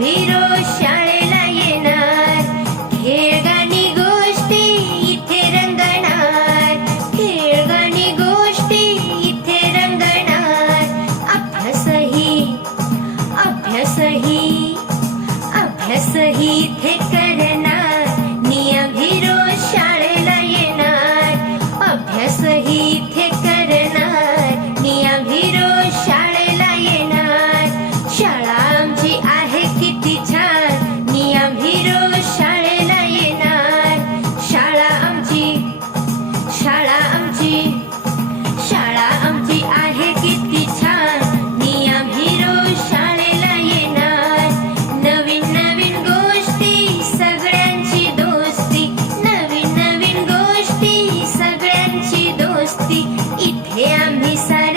आम्ही रोज शाळेला येणार. खेळगाणी गोष्टी इथे रंगणार. खेळगाणी गोष्टी इथे रंगणार. अभ्यासही अभ्यासही अभ्यासही इथे say